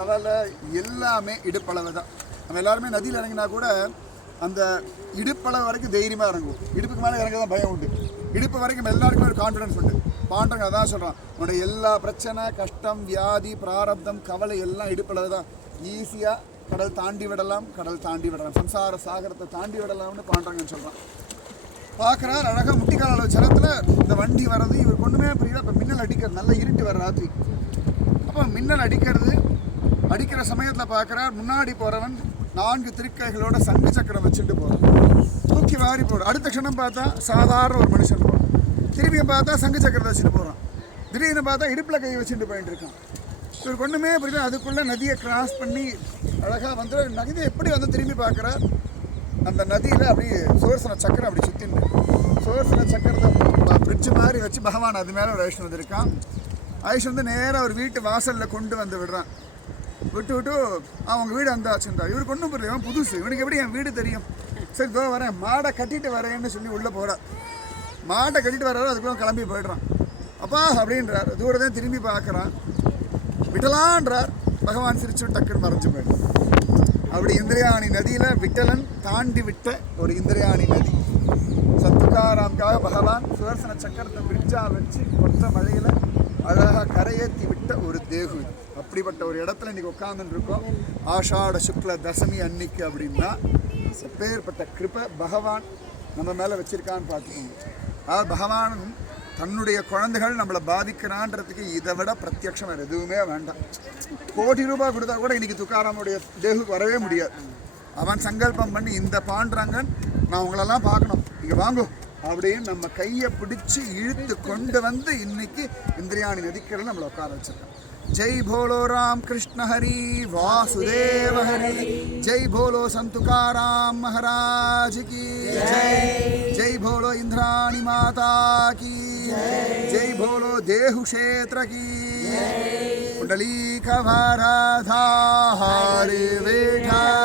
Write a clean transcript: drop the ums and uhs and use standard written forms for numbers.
கவலை எல்லாமே இடுப்பளவு தான். நம்ம எல்லாருமே நதியில் இறங்கினா கூட அந்த இடுப்பளவு வரைக்கும் தைரியமாக இறங்குவோம். இடுப்புக்கு மேலே இறங்க தான் பயம் உண்டு. இடுப்பு வரைக்கும் எல்லாருக்குமே ஒரு கான்ஃபிடன்ஸ் உண்டு. பாண்டங்க அதான் சொல்கிறான், உன்னுடைய எல்லா பிரச்சனை, கஷ்டம், வியாதி, பிராரப்தம், கவலை எல்லாம் இடுப்பளவு தான். ஈஸியாக கடல் தாண்டி விடலாம், கடல் தாண்டி விடலாம், சம்சார சாகரத்தை தாண்டி விடலாம்னு பாண்டங்கன்னு சொல்கிறான். பார்க்குறாரு அழகாக முட்டிக்கால அளவு ஜலத்தில் இந்த வண்டி வர்றது இவர் ஒன்றுமே புரியல. இப்போ மின்னல் அடிக்கிறது, நல்லா இருட்டு வர ராத்திரி. அப்போ மின்னல் அடிக்கிற சமயத்தில் பார்க்குறார் முன்னாடி போகிறவன் 4 திருக்கைகளோட சங்கு சக்கரம் வச்சுட்டு போகிறான். தூக்கி வாரி போடுற. அடுத்த க்ஷணம் பார்த்தா சாதாரண ஒரு மனுஷன் போகிறான். திரும்பியும் பார்த்தா சங்கு சக்கரத்தை வச்சுட்டு போகிறான். திடீர்னு பார்த்தா இடுப்பில் கை வச்சுட்டு போயிட்டு இருக்கான். இவருக்கு ஒன்றுமே புரியல. அதுக்குள்ளே நதியை கிராஸ் பண்ணி அழகாக வந்து நதி எப்படி வந்து திரும்பி பார்க்குறார். அந்த நதியில் அப்படி சுதர்சன சக்கரம் அப்படி சுற்றின்னு சுதர்சன சக்கரத்தை பிரிட்ஜு மாதிரி வச்சு பகவான் அது மேலே ஒரு ஐஷன் வந்துருக்கான். ஐஷன் வந்து நேராக ஒரு வீட்டு வாசலில் கொண்டு வந்து விடுறான். விட்டு அவங்க வீடு வந்தாச்சுன்றா. இவருக்கு ஒன்றும் புரியல, இவன் புதுசு, இவனுக்கு எப்படி என் வீடு தெரியும்? சரி இதோ வரேன், மாடை கட்டிட்டு வரேன்னு சொல்லி உள்ளே போகிறார். மாட்டை கட்டிட்டு வர்றாரு, அதுக்குள்ள கிளம்பி போய்ட்றான். அப்பா அப்படின்றார். தூரத்தையும் திரும்பி பார்க்குறான். விட்டலான்றார். பகவான் சிரிச்சு டக்குன்னு மறைஞ்சு போயிடும். அப்படி இந்திரியாணி நதியில் விட்டலன் தாண்டி விட்ட ஒரு இந்திரியாணி நதி. சத்துக்காராம்காக பகவான் சுதர்சன சக்கரத்தை பிரிட்ஜா வச்சு கொத்த மழையில் அழகாக கரையேற்றி விட்ட ஒரு தேகு. அப்படிப்பட்ட ஒரு இடத்துல இன்றைக்கி உட்காந்துட்டு இருக்கோம். ஆஷாட சுக்ல தசமி அன்னைக்கு அப்படின்னா எப்பேற்பட்ட கிருபை பகவான் நம்ம மேலே வச்சுருக்கான்னு பார்த்துக்கோங்க. அதாவது பகவான் தன்னுடைய குழந்தைகள் நம்மளை பாதிக்கிறான்றதுக்கு இதை விட பிரத்யக்ஷம் வேறு எதுவுமே வேண்டாம். கோடி ரூபாய் கொடுத்தா கூட இன்றைக்கி துக்காராமுடைய தேகுக்கு வரவே முடியாது. அவன் சங்கல்பம் பண்ணி இந்த பாண்டரங்கன் நான் உங்களெல்லாம் பார்க்கணும், இங்கே வாங்கும் அப்படின்னு நம்ம கையை பிடிச்சி இழுத்து கொண்டு வந்து இன்னைக்கு இந்திரியாணி நதிக்கரை நம்மளை உட்கார வச்சிருக்கோம். ஜெய் போலோ ராம் கிருஷ்ண ஹரி வாசுதேவ ஹரி. ஜெய் போலோ சந்துகாராம் மகாராஜ் கி ஜெய். ஜெய் போலோ இந்திராணி மாதா கி ஜெய். போலோ தேஹு க்ஷேத்ர கி குண்டலீக வரதா ஹரி விட்டல.